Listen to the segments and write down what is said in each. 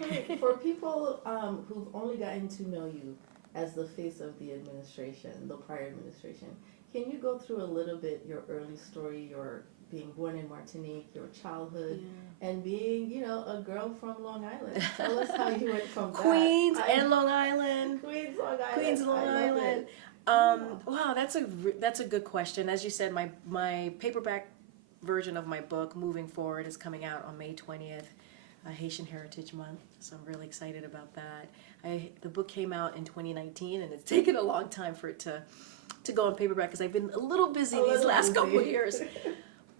Okay. For people who've only gotten to know you as the face of the administration, the prior administration, can you go through a little bit your early story, your being born in Martinique, your childhood, and being, a girl from Long Island? Tell us how you went from Queens that. and Long Island. Queens, Long Island. Queens, Long Island. Wow, that's a good question. As you said, my paperback version of my book, Moving Forward, is coming out on May 20th, Haitian Heritage Month. So I'm really excited about that. The book came out in 2019, and it's taken a long time for it to go on paperback because I've been a little busy these last couple of years.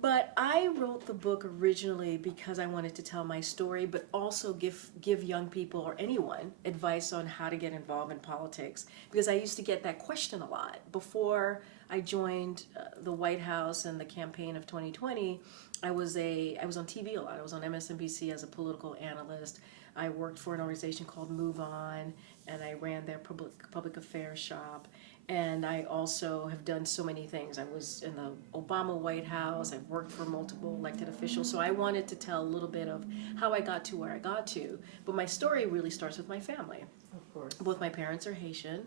But I wrote the book originally because I wanted to tell my story, but also give young people or anyone advice on how to get involved in politics. Because I used to get that question a lot. Before I joined the White House and the campaign of 2020, I was on TV a lot. I was on MSNBC as a political analyst. I worked for an organization called Move On, and I ran their public affairs shop. And I also have done so many things. I was in the Obama White House. I've worked for multiple elected officials. So I wanted to tell a little bit of how I got to where I got to. But my story really starts with my family. Of course. Both my parents are Haitian.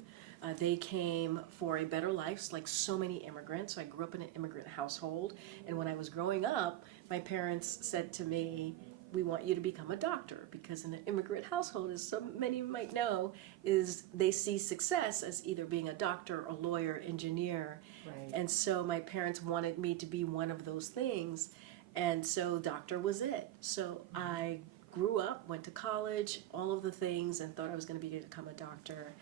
They came for a better life, like so many immigrants. So I grew up in an immigrant household. And when I was growing up, my parents said to me, we want you to become a doctor, because in an immigrant household, as so many might know, is they see success as either being a doctor, a lawyer, engineer. Right. And so my parents wanted me to be one of those things. And so doctor was it. So I grew up, went to college, all of the things, and thought I was going to become a doctor.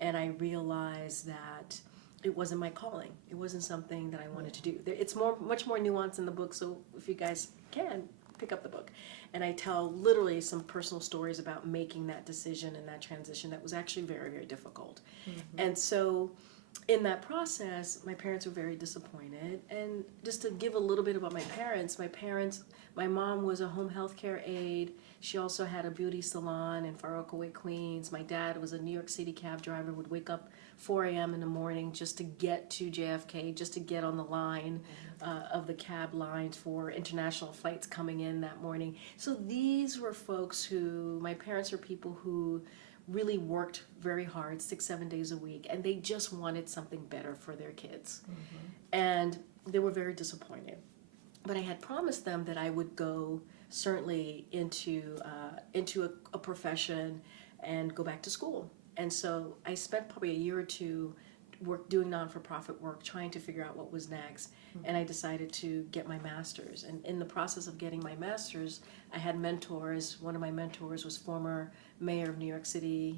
And I realized that it wasn't my calling. It wasn't something that I wanted to do. It's much more nuanced in the book, so if you guys can, pick up the book. And I tell literally some personal stories about making that decision and that transition that was actually very, very difficult. And so in that process, my parents were very disappointed. And just to give a little bit about my parents, my mom was a home health care aide. She also had a beauty salon in Far Rockaway, Queens. My dad was a New York City cab driver, would wake up 4 a.m. in the morning just to get to JFK, just to get on the line of the cab lines for international flights coming in that morning. So these were folks my parents are people who really worked very hard, 6-7 days a week, and they just wanted something better for their kids. And they were very disappointed. But I had promised them that I would go certainly into a profession and go back to school. And so I spent probably a year or two doing non-for-profit work, trying to figure out what was next. And I decided to get my master's. And in the process of getting my master's, I had mentors. One of my mentors was former mayor of New York City.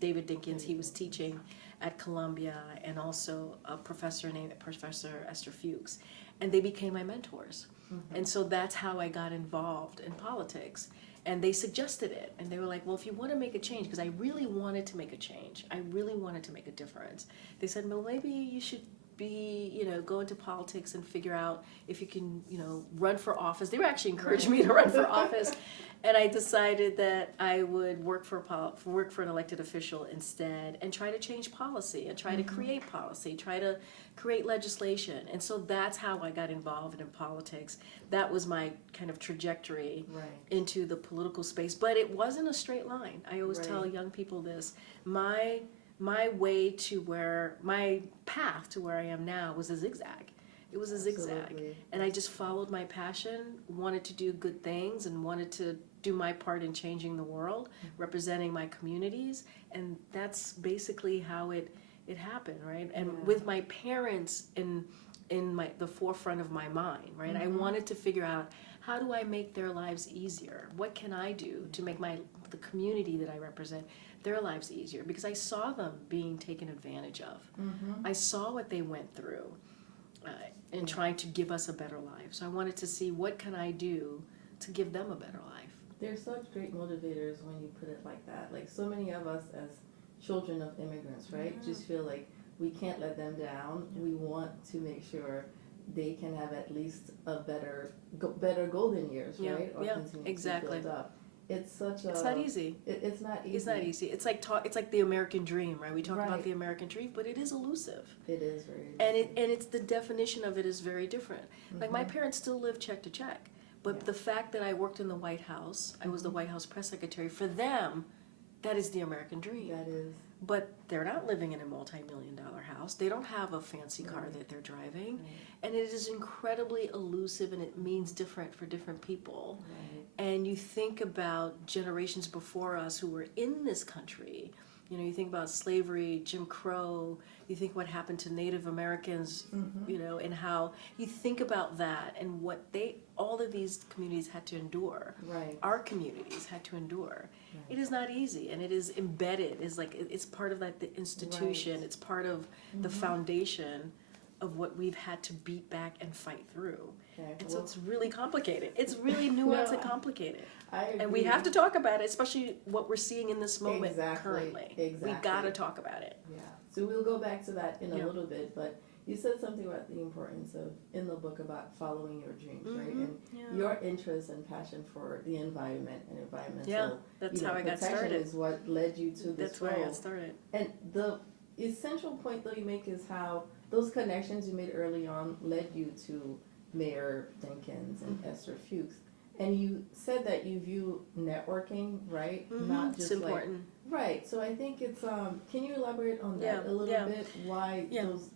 David Dinkins. He was teaching at Columbia, and also a professor named Professor Esther Fuchs. And they became my mentors. And so that's how I got involved in politics. And they suggested it. And they were like, well, if you want to make a change, because I really wanted to make a change. I really wanted to make a difference. They said, well, maybe you should go into politics and figure out if you can, run for office. They were actually encouraging me to run for office. And I decided that I would work for an elected official instead, and try to change policy, and try to create policy, try to create legislation. And so that's how I got involved in politics. That was my kind of trajectory into the political space. But it wasn't a straight line. I always tell young people this. My path to where I am now was a zigzag. It was a zigzag. And I just followed my passion, wanted to do good things, and wanted to do my part in changing the world, representing my communities. And that's basically how it happened, right? And with my parents in the forefront of my mind, right? I wanted to figure out, how do I make their lives easier? What can I do to make the community that I represent, their lives easier? Because I saw them being taken advantage of. I saw what they went through in trying to give us a better life. So I wanted to see, what can I do to give them a better life? They're such great motivators when you put it like that. Like, so many of us as children of immigrants, right, just feel like we can't let them down. We want to make sure they can have at least a better golden years, right? Or continue to build up. It's not easy. It's not easy. It's not easy. It's like the American dream, right? We talk about the American dream, but it is elusive. It is very elusive. And it's the definition of it is very different. Like, my parents still live check to check. But Yeah. the fact that I worked in the White House, I was the White House press secretary, for them, that is the American dream. That is. But they're not living in a multi-million-dollar house. They don't have a fancy car Right. that they're driving. Right. And it is incredibly elusive, and it means different for different people. Right. And you think about generations before us who were in this country. You know, you think about slavery, Jim Crow, you think what happened to Native Americans, you know, and how you think about that and what all of these communities had to endure. Right. Our communities had to endure. Right. It is not easy, and it is embedded. It's part of like the institution. Right. It's part of the foundation of what we've had to beat back and fight through. Okay. And so Well, it's really complicated. It's really nuanced No, and complicated. I agree. And we have to talk about it, especially what we're seeing in this moment Exactly, currently. exactly. We gotta talk about it. Yeah. So we'll go back to that in a Yeah. little bit, but you said something about the importance of, in the book, about following your dreams, right? And Yeah. your interest and passion for the environment and environmental Yeah, that's how I got protection started. is what led you to this That's where I role. got started. And the essential point, though, you make is how those connections you made early on led you to Mayor Dinkins and Esther Fuchs. And you said that you view networking, right? Not It's just like important. right. So I think it's can you elaborate on that Yeah, a little yeah. bit? Why Yeah. those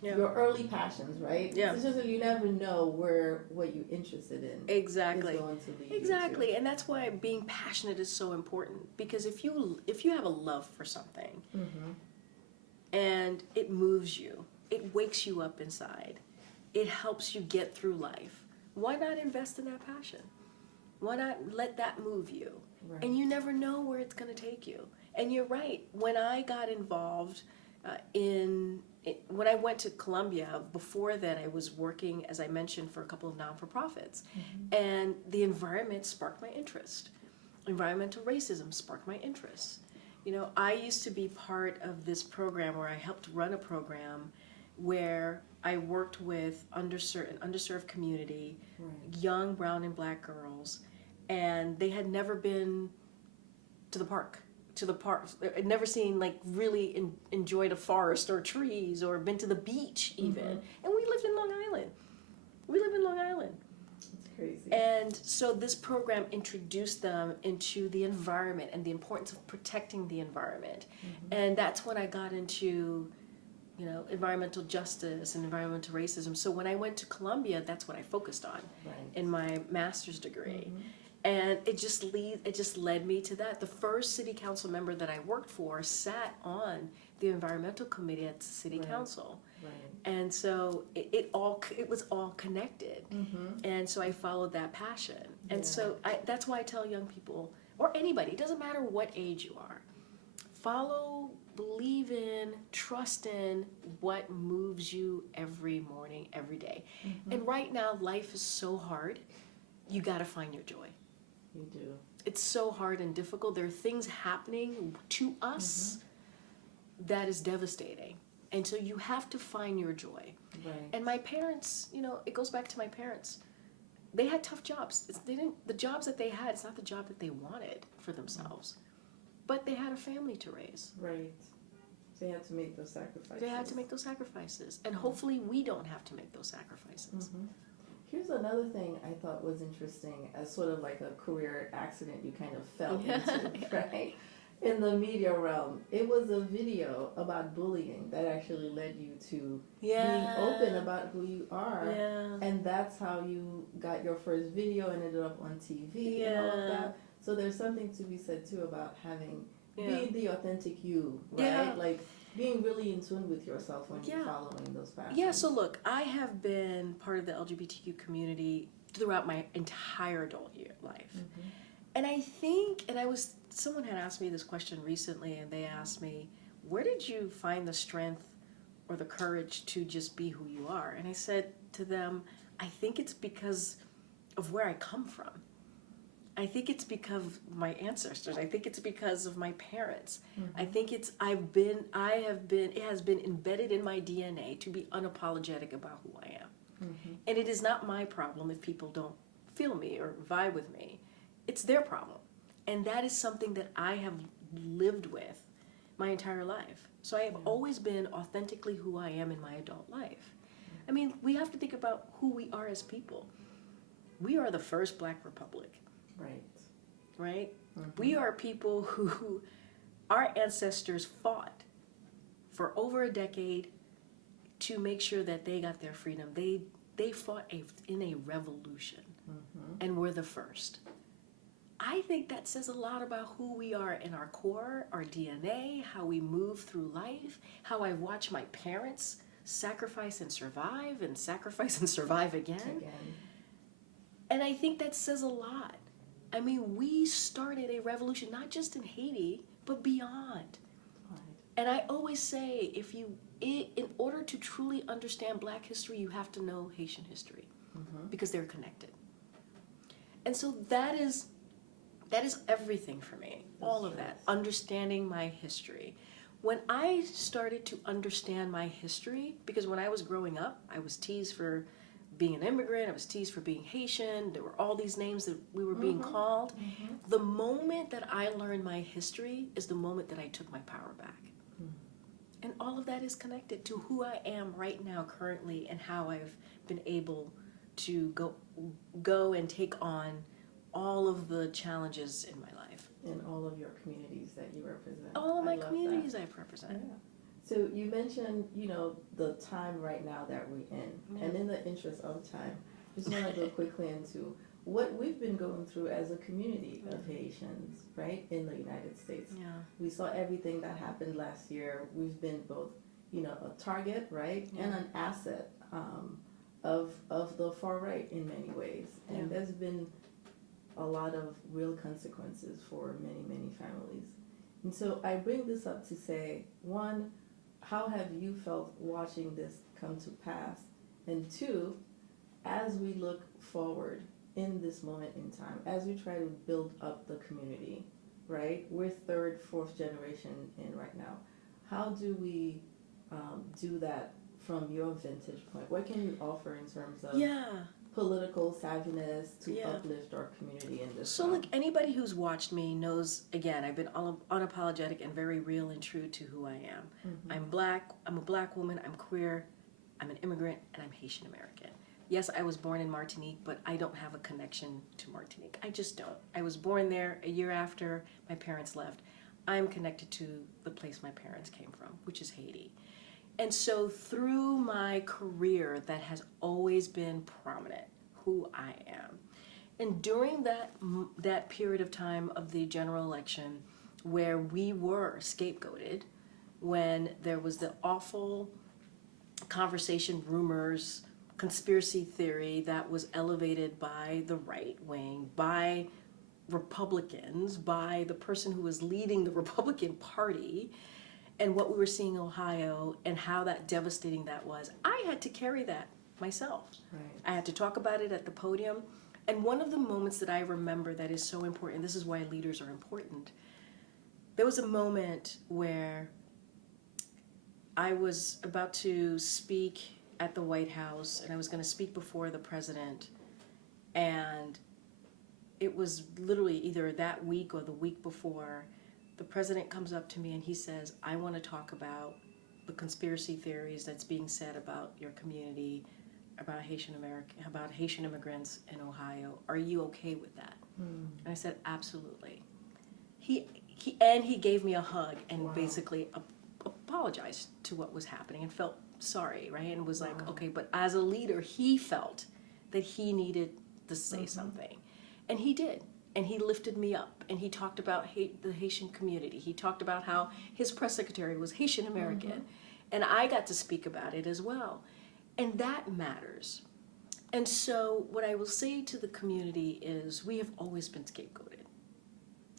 Yeah. your early passions, right? Yeah. It's just that you never know where what you're interested in Exactly. is going to lead Exactly, and that's why being passionate is so important. Because if you have a love for something you to. Mm-hmm. and it moves you, it wakes you up inside, it helps you get through life, why not invest in that passion? Why not let that move you? Right. And you never know where it's going to take you. And you're right. When I got involved when I went to Columbia, before that I was working, as I mentioned, for a couple of non-for-profits. And the environment sparked my interest. Environmental racism sparked my interest. You know, I used to be part of this program where I helped run a program where I worked with an underserved community, Right. young brown and black girls, and they had never been to the park. I'd never seen, like, really enjoyed a forest or trees or been to the beach even. And we lived in Long Island. It's crazy. And so this program introduced them into the environment and the importance of protecting the environment. And that's when I got into, you know, environmental justice and environmental racism. So when I went to Columbia, that's what I focused on Right. in my master's degree. And it just led me to that. The first city council member that I worked for sat on the environmental committee at the city Right. council. Right. And so it was all connected. And so I followed that passion. And so that's why I tell young people, or anybody, it doesn't matter what age you are, follow, believe in, trust in what moves you every morning, every day. And right now, life is so hard, you gotta find your joy. You do. It's so hard and difficult. There are things happening to us that is devastating. And so you have to find your joy. Right. And my parents, you know, it goes back to my parents. They had tough jobs. The jobs that they had, it's not the job that they wanted for themselves. But they had a family to raise. Right. So they had to make those sacrifices. They had to make those sacrifices. And hopefully we don't have to make those sacrifices. Here's another thing I thought was interesting, as sort of like a career accident you kind of fell into, right? In the media realm, it was a video about bullying that actually led you to being open about who you are, and that's how you got your first video and ended up on TV and all of that. So there's something to be said too about having being the authentic you, right? Like being really in tune with yourself when you're following those passions. Yeah, so look, I have been part of the LGBTQ community throughout my entire adult life. And I think, someone had asked me this question recently, and they asked me, where did you find the strength or the courage to just be who you are? And I said to them, I think it's because of where I come from. I think it's because of my ancestors. I think it's because of my parents. I think it has been embedded in my DNA to be unapologetic about who I am. And it is not my problem if people don't feel me or vibe with me. It's their problem. And that is something that I have lived with my entire life. So I have always been authentically who I am in my adult life. I mean, we have to think about who we are as people. we are the first Black republic, Right. right? Mm-hmm. We are people who, our ancestors fought for over a decade to make sure that they got their freedom. They fought in a revolution, Mm-hmm. and we're the first. I think that says a lot about who we are in our core, our DNA, how we move through life, how I watch my parents sacrifice and survive again. And I think that says a lot. I mean, we started a revolution, not just in Haiti, but beyond. Right. And I always say, in order to truly understand Black history, you have to know Haitian history, Mm-hmm. because they're connected. And so that is everything for me. All of that, understanding my history. When I started to understand my history, because when I was growing up, I was teased for being an immigrant, I was teased for being Haitian, there were all these names that we were being called. Mm-hmm. The moment that I learned my history is the moment that I took my power back. And all of that is connected to who I am right now, currently, and how I've been able to go and take on all of the challenges in my life. In all of your communities that you represent. All of my I love communities that. I represent. Yeah. So you mentioned, the time right now that we're in. Yeah. And in the interest of time, just want to go quickly into what we've been going through as a community of Haitians, right, in the United States. Yeah. We saw everything that happened last year. We've been both, a target, right, and an asset of the far right in many ways. And there's been a lot of real consequences for many, many families. And so I bring this up to say, one, how have you felt watching this come to pass? And two, as we look forward in this moment in time, as we try to build up the community, right? We're third, fourth generation in right now. How do we do that from your vantage point? What can you offer in terms of political savviness to uplift our community in this time? So look, anybody who's watched me knows, again, I've been unapologetic and very real and true to who I am. Mm-hmm. I'm Black, I'm a Black woman, I'm queer, I'm an immigrant, and I'm Haitian American. Yes, I was born in Martinique, but I don't have a connection to Martinique. I just don't. I was born there a year after my parents left. I'm connected to the place my parents came from, which is Haiti. And so through my career, that has always been prominent, who I am. And during that period of time of the general election, where we were scapegoated, when there was the awful conversation, rumors, conspiracy theory that was elevated by the right wing, by Republicans, by the person who was leading the Republican Party, and what we were seeing in Ohio and how devastating that was, I had to carry that myself. Right. I had to talk about it at the podium. And one of the moments that I remember that is so important, this is why leaders are important, there was a moment where I was about to speak at the White House, and I was going to speak before the president, and it was literally either that week or the week before. The president comes up to me and he says, I want to talk about the conspiracy theories that's being said about your community, about Haitian immigrants in Ohio. Are you okay with that? And I said, absolutely. He gave me a hug and basically apologized to what was happening and felt sorry, right? And was like, okay, but as a leader, he felt that he needed to say something. And he did. And he lifted me up, and he talked about the Haitian community. He talked about how his press secretary was Haitian American, and I got to speak about it as well. And that matters. And so what I will say to the community is we have always been scapegoated.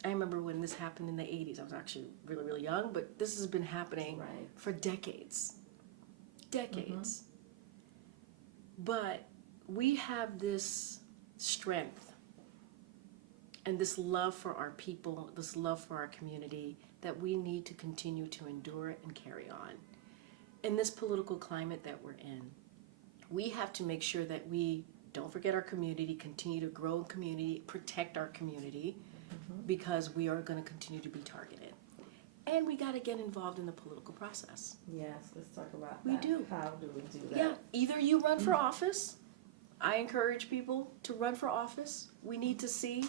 I remember when this happened in the 80s. I was actually really, really young, but this has been happening for decades. Decades. But we have this strength and this love for our people, this love for our community, that we need to continue to endure and carry on. In this political climate that we're in, we have to make sure that we don't forget our community, continue to grow community, protect our community, because we are going to continue to be targeted. And we got to get involved in the political process. Yes, let's talk about We that. do. How do we do that? Yeah, either you run for office I encourage people to run for office. We need to see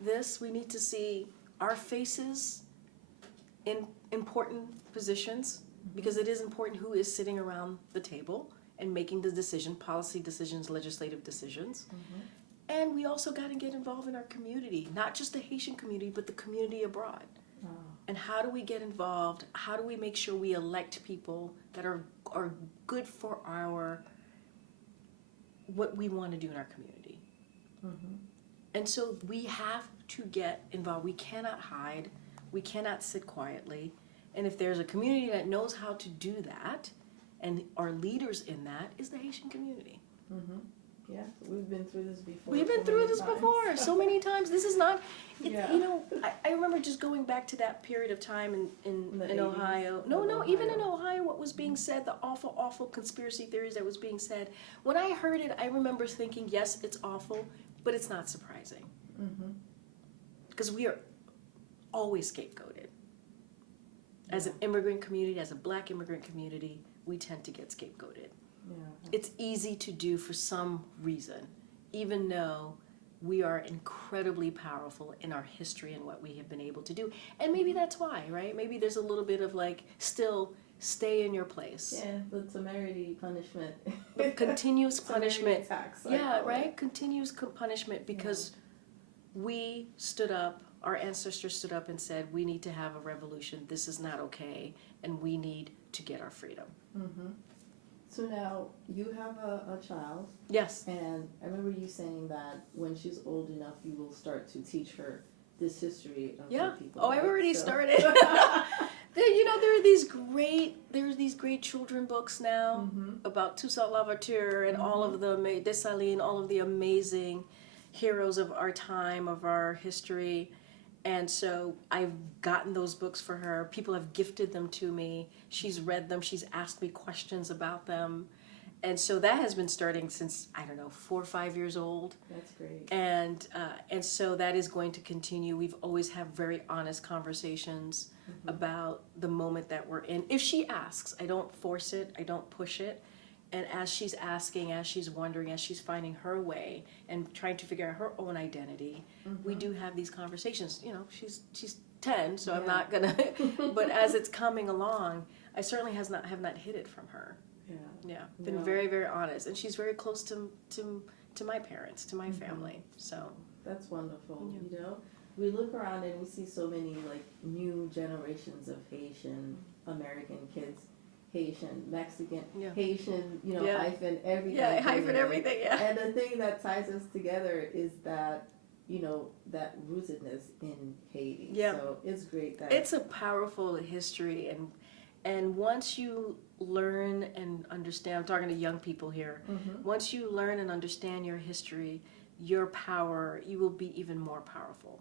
this. We need to see our faces in important positions, because it is important who is sitting around the table and making the decision, policy decisions, legislative decisions. And we also got to get involved in our community, not just the Haitian community, but the community abroad. And how do we get involved? How do we make sure we elect people that are good for what we want to do in our community? And so we have to get involved. We cannot hide. We cannot sit quietly. And if there's a community that knows how to do that, and our leaders in that, is the Haitian community. Yeah, we've been through this before. We've been through this before so many times. This is not, I remember just going back to that period of time in Ohio. Even in Ohio, what was being said, the awful, awful conspiracy theories that was being said. When I heard it, I remember thinking, yes, it's awful, but it's not surprising. Because we are always scapegoated. As an immigrant community, as a Black immigrant community, we tend to get scapegoated. It's easy to do for some reason, even though we are incredibly powerful in our history and what we have been able to do. And maybe that's why, right? Maybe there's a little bit of still stay in your place. Yeah, the temerity punishment. Continuous punishment. Tax, right? Continuous punishment, because we stood up, our ancestors stood up and said, we need to have a revolution. This is not okay, and we need to get our freedom. So now you have a child. Yes. And I remember you saying that when she's old enough, you will start to teach her this history of the people. Oh, I've already started. There are these great children books now about Toussaint Louverture and all of the Dessalines, all of the amazing heroes of our time, of our history. And so I've gotten those books for her. People have gifted them to me. She's read them. She's asked me questions about them. And so that has been starting since, 4 or 5 years old. That's great. And so that is going to continue. We've always have very honest conversations about the moment that we're in. If she asks, I don't force it. I don't push it. And as she's asking, as she's wondering, as she's finding her way and trying to figure out her own identity, we do have these conversations. She's 10, so I'm not gonna. But as it's coming along, I certainly have not hid it from her. Been very, very honest, and she's very close to my parents, to my family. So that's wonderful. We look around and we see so many new generations of Haitian American kids. Haitian, Mexican, Haitian, hyphen everything. Yeah, hyphen everything, And the thing that ties us together is that, that rootedness in Haiti. Yeah. So it's great that... It's a powerful history, and once you learn and understand, I'm talking to young people here, once you learn and understand your history, your power, you will be even more powerful.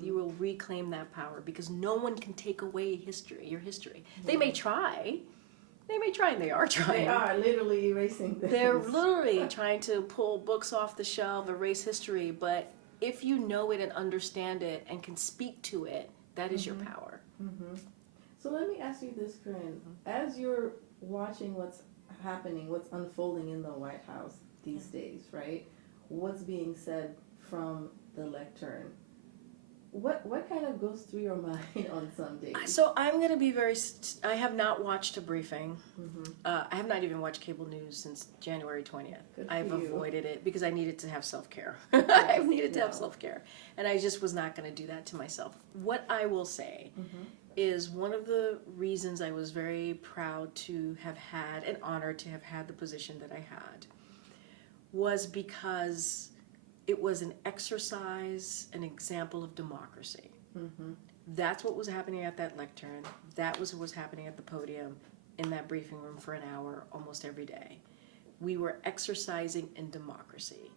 You will reclaim that power, because no one can take away your history. They may try, and they are trying. They are literally erasing things. They're literally trying to pull books off the shelf, erase history, but if you know it and understand it and can speak to it, that is your power. So let me ask you this, Karine. As you're watching what's happening, what's unfolding in the White House these days, right? What's being said from the lectern? What kind of goes through your mind on some days? So I'm going to be I have not watched a briefing. I have not even watched cable news since January 20th. I've avoided it because I needed to have self-care. I needed to have self-care. And I just was not going to do that to myself. What I will say is one of the reasons I was very proud to have had, and honored to have had the position that I had, was because it was an exercise, an example of democracy. That's what was happening at that lectern. That was what was happening at the podium in that briefing room for an hour almost every day. We were exercising in democracy.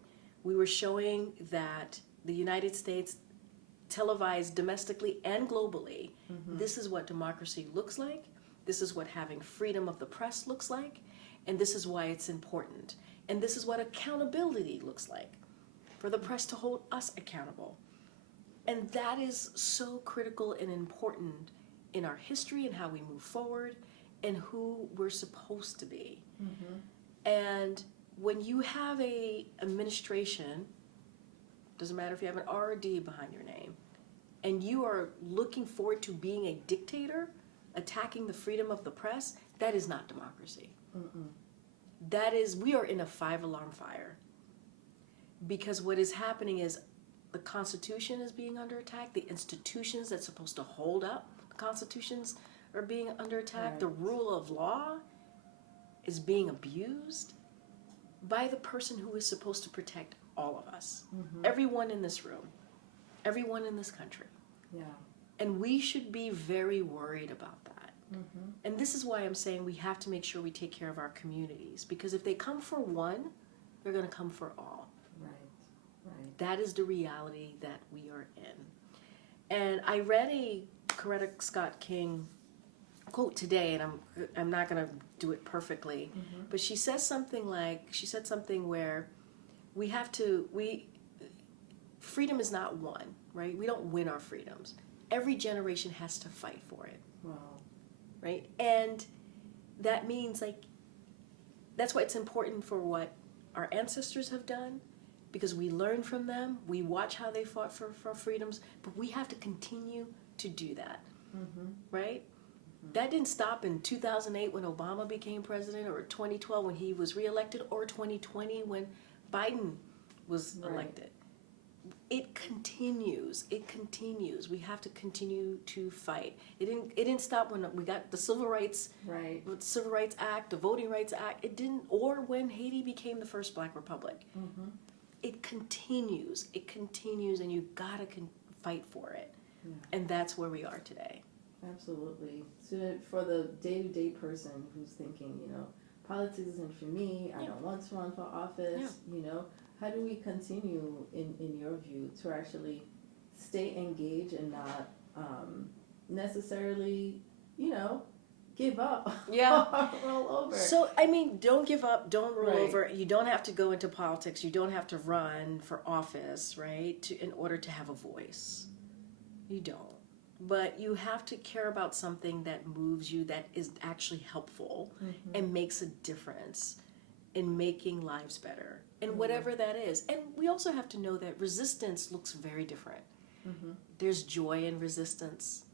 We were showing that the United States, televised domestically and globally, this is what democracy looks like. This is what having freedom of the press looks like. And this is why it's important. And this is what accountability looks like, for the press to hold us accountable. And that is so critical and important in our history and how we move forward and who we're supposed to be. And when you have a administration, doesn't matter if you have an R or D behind your name, and you are looking forward to being a dictator, attacking the freedom of the press, that is not democracy. Mm-mm. That is, we are in a 5-alarm fire. Because what is happening is the Constitution is being under attack, the institutions that's supposed to hold up the constitutions are being under attack, Right. the rule of law is being abused by the person who is supposed to protect all of us. Mm-hmm. Everyone in this room, everyone in this country. Yeah. And we should be very worried about that. Mm-hmm. And this is why I'm saying we have to make sure we take care of our communities. Because if they come for one, they're going to come for all. Right. Right. That is the reality that we are in. And I read a Coretta Scott King quote today, and I'm not going to do it perfectly, Mm-hmm. but she said something where freedom is not won, right? We don't win our freedoms. Every generation has to fight for it. Wow. Right? And that means, like, that's why it's important for what our ancestors have done, because we learn from them, we watch how they fought for freedoms, but we have to continue to do that. Mm-hmm. Right? That didn't stop in 2008 when Obama became president, or 2012 when he was reelected, or 2020 when Biden was Right. elected. It continues. It continues. We have to continue to fight. It didn't stop when we got the Civil Rights, Right. the Civil Rights Act, the Voting Rights Act. It didn't, or when Haiti became the first Black Republic. Mm-hmm. It continues. It continues, and you gotta fight for it. Yeah. And that's where we are today. Absolutely. So that for the day-to-day person who's thinking, politics isn't for me, I don't want to run for office, how do we continue, in your view, to actually stay engaged and not necessarily, give up Yeah. or roll over? So, I mean, don't give up, don't roll Right. over. You don't have to go into politics. You don't have to run for office, right, in order to have a voice. You don't. But you have to care about something that moves you, that is actually helpful Mm-hmm. and makes a difference in making lives better, and Mhm. whatever that is. And we also have to know that resistance looks very different. Mm-hmm. There's joy in resistance,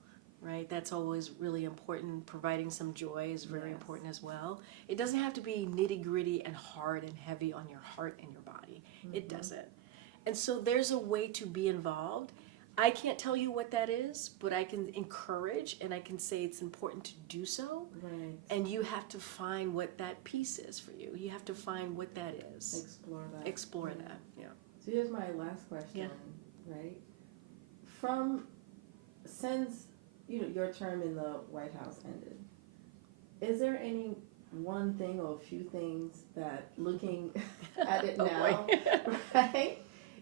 right? That's always really important. Providing some joy is very Yes. important as well. It doesn't have to be nitty gritty and hard and heavy on your heart and your body. It Mhm. doesn't. And so there's a way to be involved. I can't tell you what that is, but I can encourage, and I can say it's important to do so. Right. And you have to find what that piece is for you. You have to find what that is. Explore that. Explore Yeah. that. Yeah. So here's my last question, Yeah. right? Since your term in the White House ended, is there any one thing or a few things that, looking at it Oh, now, boy. right?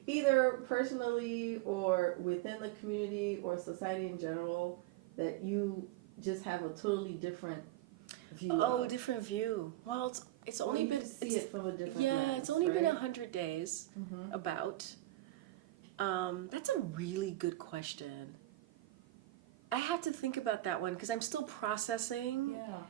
Either personally or within the community or society in general, that you just have a totally different view Oh, of? different view. Well, it's Or only you been just see it from a different lens, it's only been right? 100 days Mm-hmm. about. That's a really good question. I have to think about that one because I'm still processing Yeah.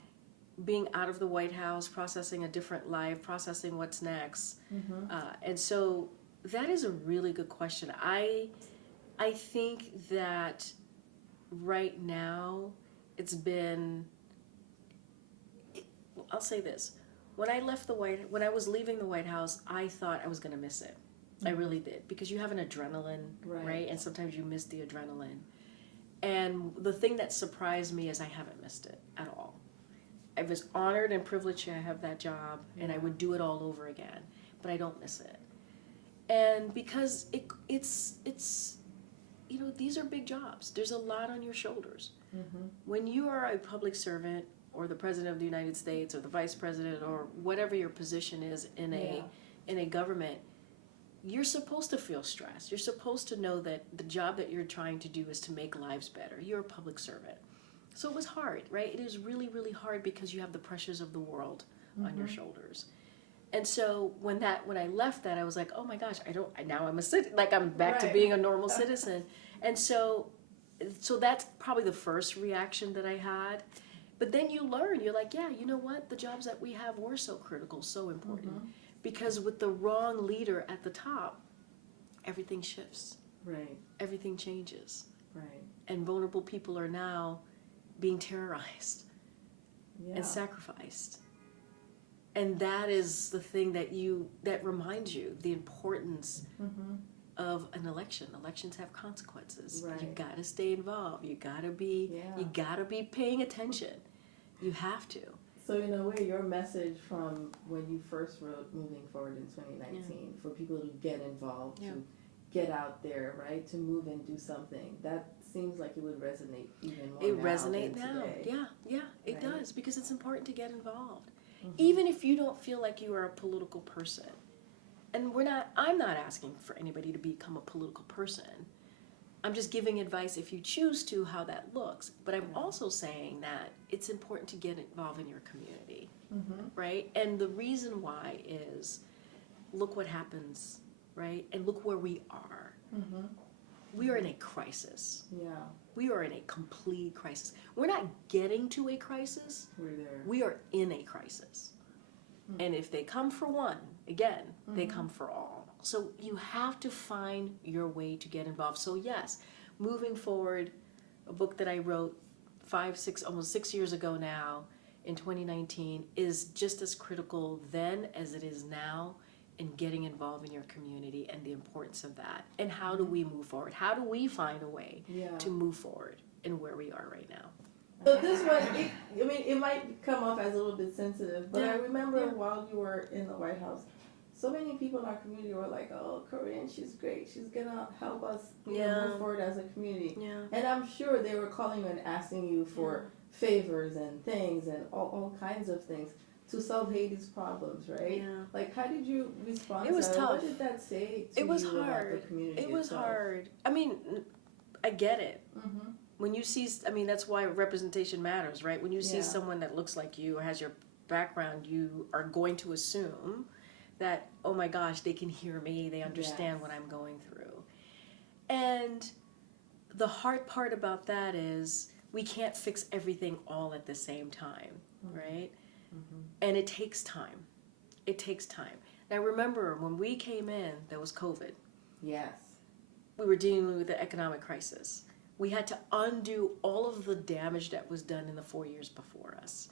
being out of the White House, processing a different life, processing what's next, Mm-hmm. and so that is a really good question. I think that right now it's been. I'll say this: when I was leaving the White House, I thought I was going to miss it. I really did, because you have an adrenaline, right? And sometimes you miss the adrenaline. And the thing that surprised me is I haven't missed it at all. I was honored and privileged to have that job, and I would do it all over again, but I don't miss it. And because it's these are big jobs. There's a lot on your shoulders. Mm-hmm. When you are a public servant, or the president of the United States, or the vice president, or whatever your position is in a government, you're supposed to feel stress. You're supposed to know that the job that you're trying to do is to make lives better. You're a public servant. So it was hard, right? It is really, really hard because you have the pressures of the world on your shoulders. And so when I left that, I was like, oh my gosh, now I'm I'm back to being a normal citizen. And so that's probably the first reaction that I had. But then you learn, you're like, yeah, you know what? The jobs that we have were so critical, so important. Because with the wrong leader at the top, everything shifts. Right. Everything changes. Right. And vulnerable people are now being terrorized Yeah. and sacrificed. And that is the thing that reminds you the importance Mm-hmm. of an election. Elections have consequences. Right. You gotta stay involved. You gotta be paying attention. You have to. So in a way, your message from when you first wrote Moving Forward in 2019 for people to get involved, to get out there, right, to move and do something, that seems like it would resonate even more It now resonates than now. today. Yeah, it Right? does, because it's important to get involved. Mhm. Even if you don't feel like you are a political person. And I'm not asking for anybody to become a political person. I'm just giving advice if you choose to how that looks. But I'm also saying that it's important to get involved in your community, Mhm. right? And the reason why is, look what happens, right? And look where we are. Mhm. We are in a crisis. Yeah, We are in a complete crisis. We're not getting to a crisis. we're there. We are in a crisis. And if they come for one, again, they come for all. So you have to find your way to get involved. So yes, Moving Forward, a book that I wrote almost 6 years ago now, in 2019, is just as critical then as it is now in getting involved in your community and the importance of that. And how do we move forward? How do we find a way to move forward in where we are right now? So this one, it might come off as a little bit sensitive, but I remember while you were in the White House, so many people in our community were like, "Oh, Karine, she's great. She's gonna help us move forward as a community." Yeah. And I'm sure they were calling you and asking you for favors and things and all kinds of things to solve Haiti's problems, right? Yeah. Like, how did you respond It was to that? tough. What did that say to It was you about hard. the community It was itself? hard. I mean, I get it. Mm-hmm. When you see, that's why representation matters, right? When you see someone that looks like you or has your background, you are going to assume that, oh my gosh, they can hear me, they understand what I'm going through. And the hard part about that is we can't fix everything all at the same time, right? Mm-hmm. And it takes time. It takes time. Now remember, when we came in, there was COVID. Yes. We were dealing with the economic crisis. We had to undo all of the damage that was done in the 4 years before us.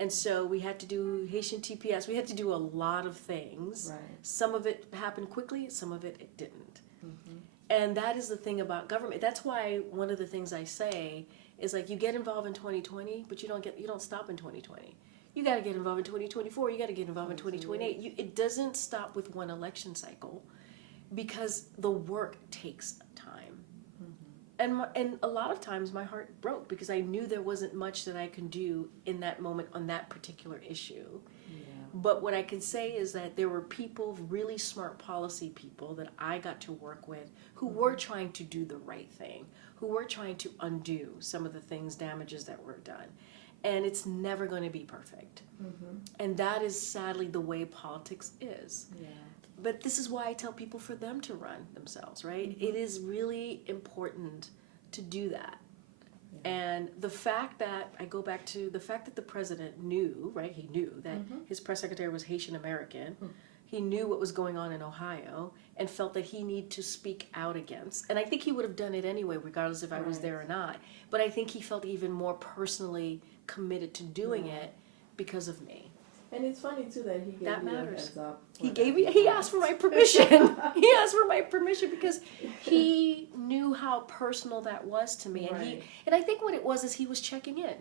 And so we had to do Haitian TPS. We had to do a lot of things. Right. Some of it happened quickly, some of it didn't. Mm-hmm. And that is the thing about government. That's why one of the things I say is, like, you get involved in 2020, but you don't stop in 2020. You got to get involved in 2024. You got to get involved in 2028. It doesn't stop with one election cycle, because the work takes time. And a lot of times my heart broke because I knew there wasn't much that I can do in that moment on that particular issue. Yeah. But what I can say is that there were people, really smart policy people that I got to work with, who were trying to do the right thing, who were trying to undo some of the damages that were done. And it's never going to be perfect. And that is sadly the way politics is. Yeah. But this is why I tell people for them to run themselves, right? It is really important to do that. And the fact that, I go back to the fact that the president knew, right? He knew that his press secretary was Haitian American. He knew what was going on in Ohio and felt that he needed to speak out against. And I think he would have done it anyway, regardless if I was there or not. But I think he felt even more personally committed to doing it because of me. And it's funny too that he gave you a heads up. He asked for my permission. He asked for my permission because he knew how personal that was to me. And I think what it was is he was checking in.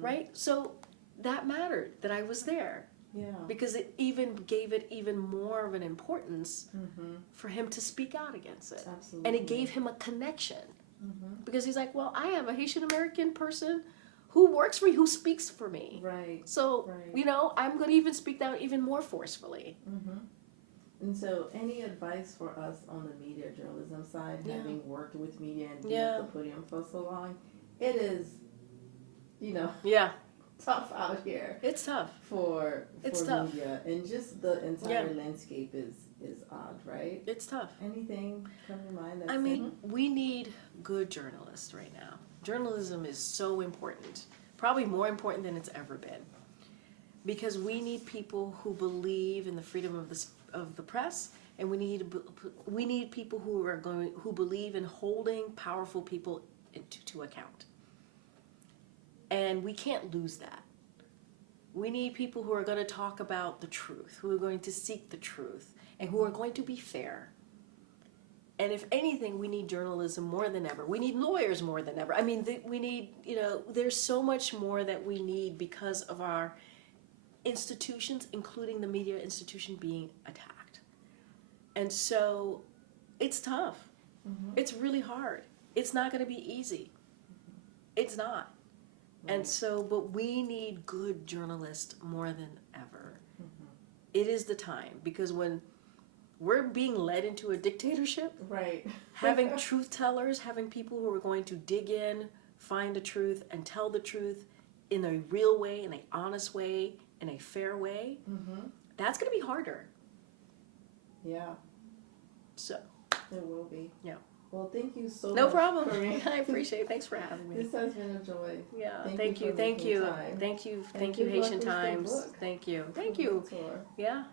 Right? So that mattered, that I was there. Yeah. Because it even gave it even more of an importance for him to speak out against it. Absolutely. And it gave him a connection. Because he's like, well, I have a Haitian American person who works for me, who speaks for me. Right. So, I'm going to even speak out even more forcefully. And so, any advice for us on the media journalism side, having worked with media and been at the podium for so long, it is, tough out here. It's tough. For tough. media. And just the entire landscape is odd, right? It's tough. Anything come to mind? I mean, we need good journalists right now. Journalism is so important, probably more important than it's ever been. because we need people who believe in the freedom of the press, and we need people who believe in holding powerful people to account. And we can't lose that. We need people who are going to talk about the truth, who are going to seek the truth, and who are going to be fair. And if anything, we need journalism more than ever. We need lawyers more than ever. I mean, we need, there's so much more that we need because of our institutions, including the media institution, being attacked. And so it's tough. It's really hard. It's not going to be easy. It's not. Right. And so, but we need good journalists more than ever. It is the time, because when we're being led into a dictatorship, right? Having truth tellers, having people who are going to dig in, find the truth, and tell the truth in a real way, in an honest way, in a fair way, that's going to be harder. Yeah. So. It will be. Yeah. Well, thank you so much. No problem. Karine. I appreciate it. Thanks for having me. This has been a joy. Yeah. Thank you. Thank you, Haitian Times. Thank you. Mentor. Yeah.